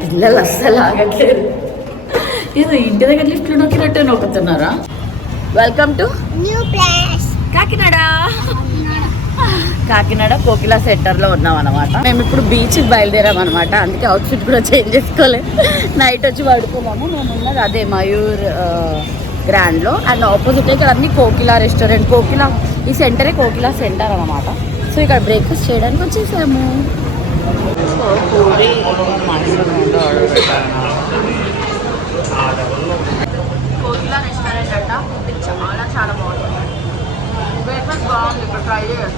పిల్లలు అస్సలు ఆగట్లేదు. ఏదో ఇంటి దగ్గర లిఫ్ట్ నొక్కినట్టే నొక్కుతున్నారా. Welcome to new place Kakinada. Kakinada Kokila సెంటర్లో ఉన్నాం అనమాట. మేము ఇప్పుడు బీచ్కి బయలుదేరాం అనమాట. అందుకే అవుట్ఫిట్ కూడా చేంజ్ చేసుకోలేదు. నైట్ వచ్చి పడుకున్నాము. మేము ఉన్నది అదే మయూర్ గ్రాండ్లో. అండ్ ఆపోజిట్ ఇక్కడ అన్ని కోకిలా రెస్టారెంట్. కోకిలా ఈ సెంటరే కోకిలా సెంటర్ అనమాట. సో ఇక్కడ బ్రేక్ఫాస్ట్ చేయడానికి వచ్చేసాము. పూరి కోకిలా రెస్టారెంట్ అంట. ఫుడ్ చాలా చాలా బాగుంటుంది. బ్రేక్ఫాస్ట్ బాగుంది. ఇక్కడ ట్రై చేయాలి.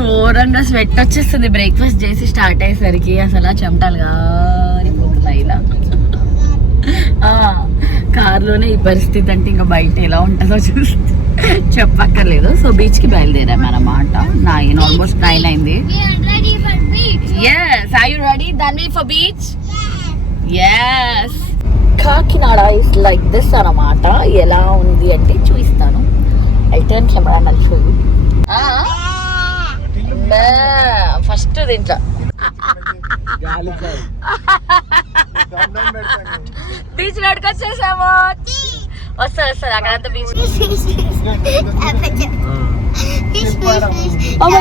ఘోరంగా స్వెట్ వచ్చేస్తుంది బ్రేక్ఫాస్ట్ చేసి స్టార్ట్ అయ్యేసరికి. అసలు చెమటలు గారిపోతున్నాయి ఇలా. కార్లోనే ఈ పరిస్థితి అంటే ఇంకా బయట ఎలా ఉంటుందో చూస్తే చెప్పక్కర్లేదు. సో బీచ్కి బయలుదేరాం అన్నమాట. ఆల్మోస్ట్ 9 అయింది. Yes, are you ready? Dhanvi for beach? Yes. Kakinada is like this అన్నమాట. ఎలా ఉంది అంటే చూపిస్తాను. I'll కెమెరా నల్చు. ఫస్ట్ దీంట్లో బీచ్ నడుకొచ్చేసాము. వస్తుంది అక్కడంతా బీచ్.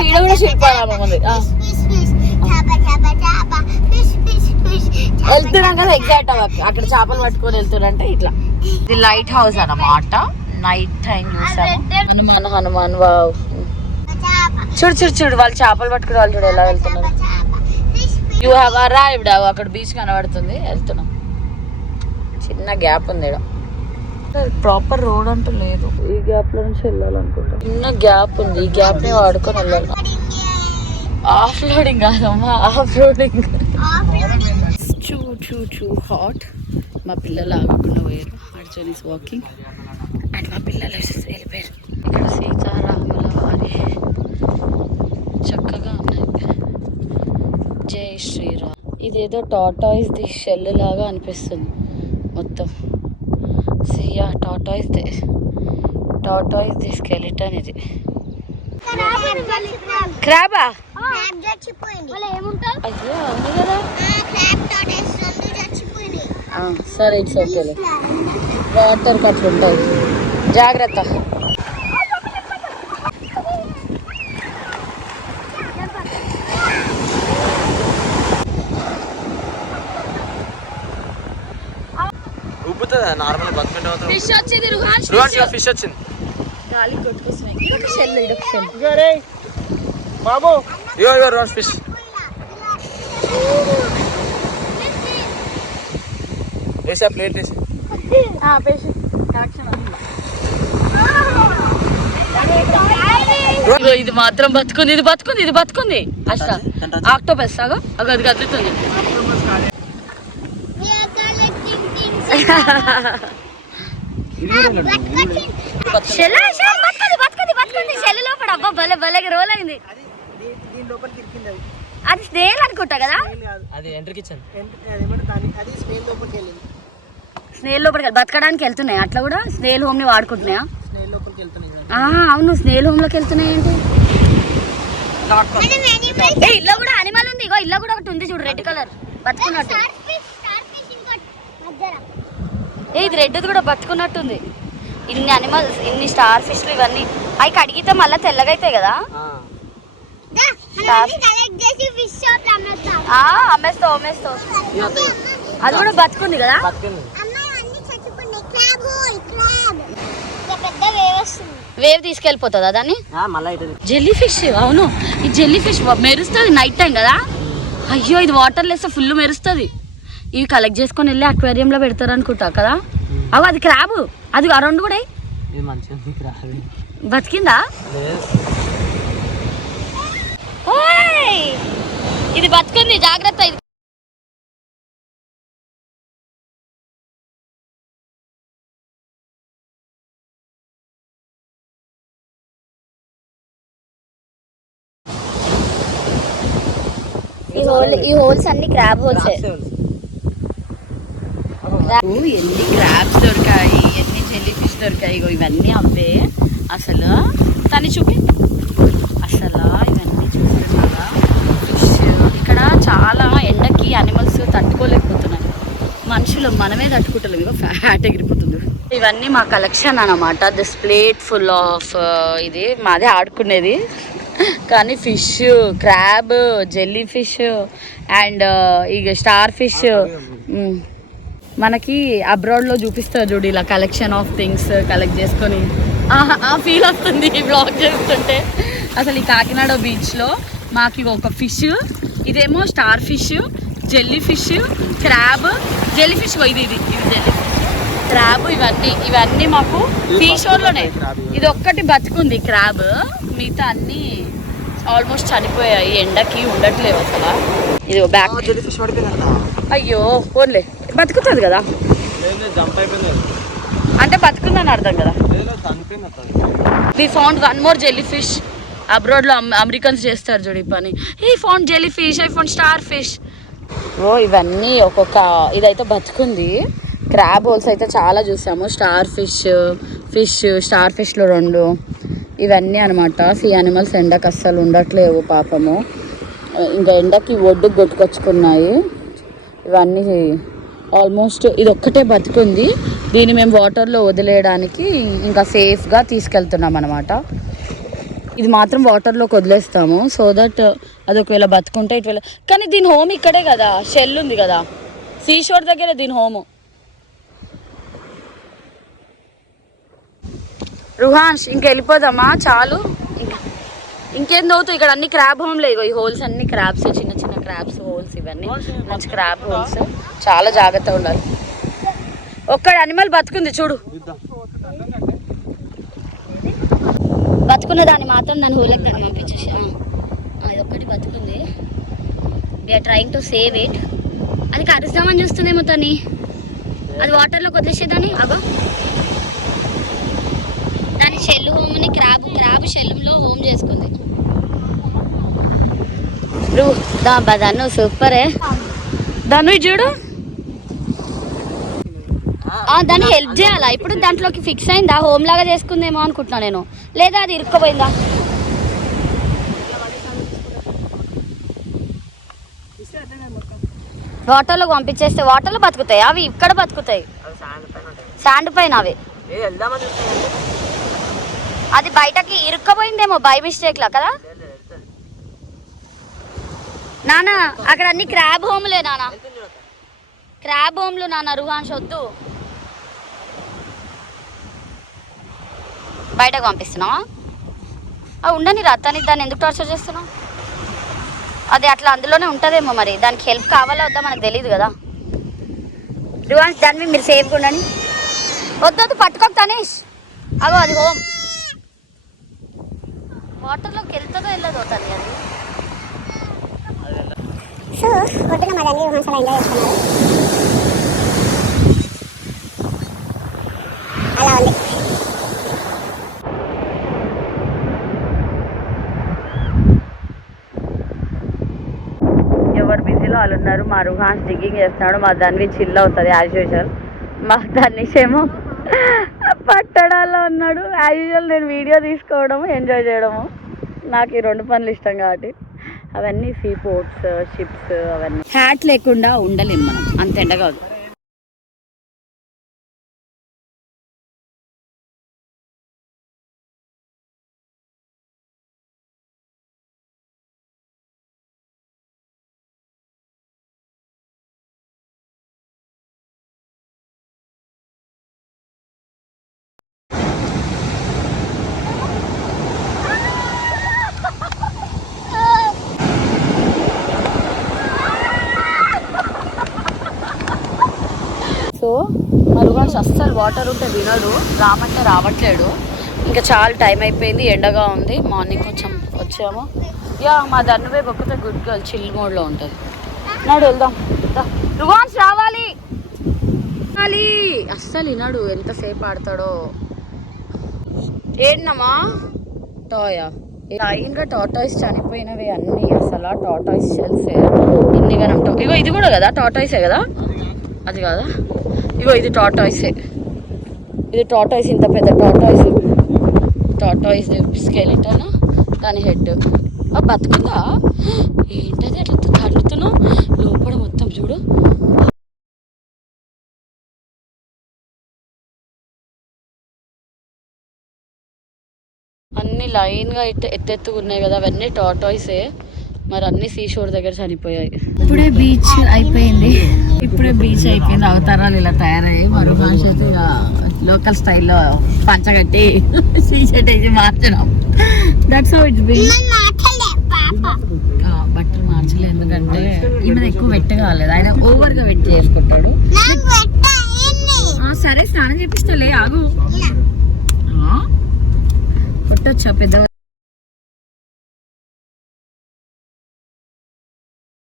ఈడ కూడా శిల్పారామం ఉంది. వెళ్తున్నాం కదా ఎగ్జాక్ట్ అక్కడ చేపలు పట్టుకొని వెళ్తున్నారంటే ఇట్లా. ఇది లైట్ హౌస్ అన్నమాట. నైట్ టైం చూసాము. హనుమాన్ వావ్. చూడు చూడు చూడు వాళ్ళు చేపలు పట్టుకుని వాళ్ళు చూడు ఎలా వెళ్తున్నారు. You have arrived. అక్కడ బీచ్ కనబడుతుంది. వెళ్తున్నాం. చిన్న గ్యాప్ ఉంది ఇక్కడ. ప్రాపర్ రోడ్ అంటూ లేదు. ఈ గ్యాప్ లో నుంచి వెళ్ళాలనుకుంటా. చిన్న గ్యాప్ ఉంది. ఈ గ్యాప్ ని వాడుకొని వెళ్ళాలి. ఆఫ్ లోడింగ్ కాదమ్మా, ఆఫ్ రోడింగ్. చూ హాట్. మా పిల్లలు ఆగకుండా పోయారు. అర్జున్ ఈస్ వాకింగ్ అండ్ మా పిల్లలు వెళ్ళిపోయారు. ఇక్కడ సీతారాముల వారి చక్కగా ఉన్నాయి. జై శ్రీరామ్. ఇదేదో టాటాయిస్ ది షెల్ లాగా అనిపిస్తుంది మొత్తం. సియా టాటాయిస్ ది స్కెలిటన్. ఇది క్రాబా? అయ్యో అవును కదా. సరే ఇట్స్ ఓకేలే. వాటర్ అట్లా ఉంటాయి. జాగ్రత్త. ఫిష్ వచ్చింది. ఫిష్ వచ్చింది. గాలి కొట్టుకొస్తున్నాయి. ఇదొక షెల్, ఇదొక షెల్. బాబు ఫిష్. వేసా ప్లేట్ వేసి. ఇది మాత్రం బతుకుంది. ఇది బతుకుంది. ఇది బతుకుంది. అసలు ఆక్టోపస్ సాగా అది కదులుతుంది. రోల్ అయింది. అది స్నేల్ అనుకుంటా కదా. స్నేల్ లోపలికి బతకడానికి వెళ్తున్నాయి. అట్లా కూడా స్నేల్ హోమ్ ని వాడుకుంటున్నాయా? అవును స్నేల్ హోమ్ లోకి వెళ్తున్నాయి. ఏంటి ఇల్లు కూడా అనిమల్ ఉంది. ఇగో ఇల్లు కూడా ఒకటి ఉంది చూడు, రెడ్ కలర్ బతుకున్నట్టు. ఇది రెడ్ కూడా బతుకున్నట్టుంది. ఇన్ని అనిమల్స్, ఇన్ని స్టార్ ఫిష్లు ఇవన్నీ. అవి కడిగితే మళ్ళీ తెల్లగా అవుతాయి కదా. అమ్మేస్తావు. అది కూడా బతుకుంది కదా. వేవ్ తీసుకెళ్ళిపోతుందా దాన్ని? Jelly fish. అవును ఈ జెల్లీ ఫిష్ మెరుస్తుంది నైట్ టైం కదా. అయ్యో ఇది వాటర్ లేస్తే ఫుల్ మెరుస్తుంది. ఇవి కలెక్ట్ చేసుకొని వెళ్ళి అక్వేరియంలో పెడతారు అనుకుంటా కదా. అవు అది క్రాబ్. అది అరౌండ్ కూడా బతికిందా? ఇది బతుకుంది. జాగ్రత్త. ఇది ఈ హోల్స్ అన్ని క్రాబ్ హోల్స్. ఎన్ని క్రాబ్స్ దొరికాయి, ఎన్ని జెల్లీ ఫిష్ దొరికాయి. ఇవన్నీ అవే. అసలు తని చూపి. అసలు ఇవన్నీ చూసారు కదా ఫిష్. ఇక్కడ చాలా ఎండకి అనిమల్స్ మనుషులు మనమే తట్టుకుంటలేము, ఇక ఫ్యాట్ ఎగిరిపోతుంది. ఇవన్నీ మా కలెక్షన్ అన్నమాట. దిస్ ప్లేట్ ఫుల్ ఆఫ్ ఇది మాదే ఆడుకునేది, కానీ fish, crab, jellyfish and ఇక స్టార్ ఫిష్ మనకి అబ్రాడ్లో చూపిస్తారు చూడు, ఇలా కలెక్షన్ ఆఫ్ థింగ్స్ కలెక్ట్ చేసుకొని ఆ ఫీల్ వస్తుంది ఈ బ్లాగ్ చేస్తుంటే. అసలు ఈ కాకినాడ బీచ్లో మాకు ఒక ఫిష్, ఇదేమో starfish, jellyfish, crab, jellyfish ఇది ఇది ఇది జెల్లీ ఫిష్, క్రాబ్, ఇవన్నీ మాకు సీషోర్లోనే. ఇది ఒక్కటి బతుకుంది క్రాబ్, మిగతా అన్నీ ఆల్మోస్ట్ చనిపోయాయి, ఎండకి ఉండట్లేవు అసలు. ఇది బ్యాక్, అయ్యో పోన్లే బతుకుతుంది కదా, అంటే బతుకుందని అర్థం కదా. We found one more jellyfish. అబ్రాడ్లో అమెరికన్స్ చేస్తారు చూడు ఈ పని. ఈ found jellyfish, I found starfish. ఓ ఇవన్నీ ఒక్కొక్క ఇదైతే బతుకుంది. క్రాబ్ హోల్స్ అయితే చాలా చూసాము. స్టార్ ఫిష్ స్టార్ ఫిష్లో 2 ఇవన్నీ అనమాట. సీ యానిమల్స్ ఎండకు అస్సలు ఉండట్లేవు పాపము, ఇంకా ఎండకి ఒడ్డుకు కొట్టుకొచ్చుకున్నాయి. ఇవన్నీ ఆల్మోస్ట్ ఇది ఒక్కటే బతుకుంది. దీన్ని మేము వాటర్లో వదిలేయడానికి ఇంకా సేఫ్గా తీసుకెళ్తున్నాం అనమాట. ఇది మాత్రం వాటర్లోకి వదిలేస్తాము సో దట్ అది ఒకవేళ బతుకుంటే ఇటువేళ. కానీ దీని హోమ్ ఇక్కడే కదా, షెల్ ఉంది కదా సీషోర్ దగ్గర దీని హోము. రుహాన్స్ ఇంక వెళ్ళిపోదామా, చాలు ఇంకేం తవ్వుతావు ఇక్కడ. అన్ని క్రాబ్ హోమ్ లేదు, ఈ హోల్స్ అన్ని క్రాబ్స్, చిన్న చిన్న క్రాబ్స్ హోల్స్, ఇవన్నీ మంచి క్రాబ్ హోల్స్. చాలా జాగ్రత్తగా ఉండాలి. ఒక్కడ అనిమల్ బతుకుంది చూడు, బతుకున్న దాన్ని మాత్రం దాని హోల్కి దాన్ని పంపించేసాము. అది ఒక్కటి బతుకుంది. We are trying to save it. అది కరుస్తామని చూస్తుందేమో తని, అది వాటర్లోకి వదిలేసేదాన్ని. అగో దాని షెల్ హోమ్ని క్రాబ్ షెల్లులో హోమ్ చేసుకుంది. దాన్ని సూపరే దాన్ని చూడు. దాన్ని హెల్ప్ చేయాలా ఇప్పుడు? దాంట్లోకి ఫిక్స్ అయిందా, హోమ్ లాగా చేసుకుందేమో అనుకుంటున్నా నేను, లేదా అది ఇరుక్కుపోయిందా? వాటర్లోకి పంపించేస్తే వాటర్లో బతుకుతాయి అవి, ఇక్కడ బతుకుతాయి శాండ్ పైన. అవి అది బయటకి ఇరుక్కపోయిందేమో బై మిస్టేక్ లా కదా నానా. అక్కడ అన్ని క్రాబ్ హోమ్లే నానా, క్రాబ్ హోమ్లు నాన్న. రుహాన్స్ వద్దు, బయటకు పంపిస్తున్నావా? అవి ఉండని రత్తాని, దాన్ని ఎందుకు టార్చర్ చేస్తున్నావు? అది అట్లా అందులోనే ఉంటుందేమో, మరి దానికి హెల్ప్ కావాలా వద్దా మనకు తెలియదు కదా. రుహాన్స్ దాన్ని మీరు సేఫ్గా ఉండండి. వద్దు పట్టుకోక తనీష్. అగో అది హోమ్, వాటర్లోకి వెళ్తుందో వెళ్ళదో తను. అది సో ఒడ్డున మా దాన్ని రుహాన్స్ అలా ఎంజాయ్ చేస్తున్నారు. అలా ఉంది. ఎవరు బిజీలో వాళ్ళు ఉన్నారు. మా రుహాన్స్ డిగ్గింగ్ చేస్తున్నాడు, మా దాన్ని చిల్ అవుతుంది యాజ్ యూజువల్. మా దానిష్ ఏమో పట్టడాల్లో ఉన్నాడు యాజ్ యూజువల్. నేను వీడియో తీసుకోవడము ఎంజాయ్ చేయడము నాకు ఈ 2 పనులు ఇష్టం కాబట్టి. అవన్నీ సీ పోర్ట్స్, షిప్స్, అవన్నీ. హ్యాట్ లేకుండా ఉండలేము మనం, అంత ఎండ కాదు. సో మరుగాల్సి అస్సలు వాటర్ ఉంటే వినడు, రామంటే రావట్లేడు. ఇంకా చాలా టైం అయిపోయింది, ఎండగా ఉంది. మార్నింగ్ కొంచెం వచ్చాము. యా మా దన్నువే బొక్కితే గుడ్ గర్ల్ చిల్ మోడ్లో ఉంటుంది. నాడు వెళ్దాం. రువాన్స్ రావాలి, అస్సలు వినడు, ఎంతసేపు ఆడతాడో. ఏంటమ్మా టాయా? లైన్గా టాటాయిస్ చనిపోయినవి అన్నీ. అసలు టాటాయిస్ షెల్సే ఇన్నిగా ఉంటాం. ఇగో ఇది కూడా కదా టాటాయిసే కదా, అది కాదా? ఇగో ఇది టాటాయిసే, ఇది టాటాయిస్, ఇంత పెద్ద టాటాయిస్ స్కెలిటన్, దాని హెడ్. బతుకుందా ఏంటది అట్లా తడుతున్నావు లోపల మొత్తం చూడు. అన్ని లైన్ గా ఎత్తెత్తుగా ఉన్నాయి కదా, అవన్నీ టాటాయిసే. మరి అన్ని సీషోర్ దగ్గర చనిపోయాయి. ఇప్పుడే బీచ్ అయిపోయింది, అవతారాలు ఇలా తయారయ్యి. మరి మనిషి అయితే ఇక లోకల్ స్టైల్లో పంచగట్టి సీషర్ట్ వేసి మార్చడం. That's how it's been. బట్టలు మార్చలే, ఎందుకంటే ఈమె ఎక్కువ వెట్ కాలేదు, ఆయన ఓవర్ గా వెట్ చేసుకుంటాడు. సరే స్నానం చేపిస్తలే, ఆగు. కొట్టొచ్చా పెద్ద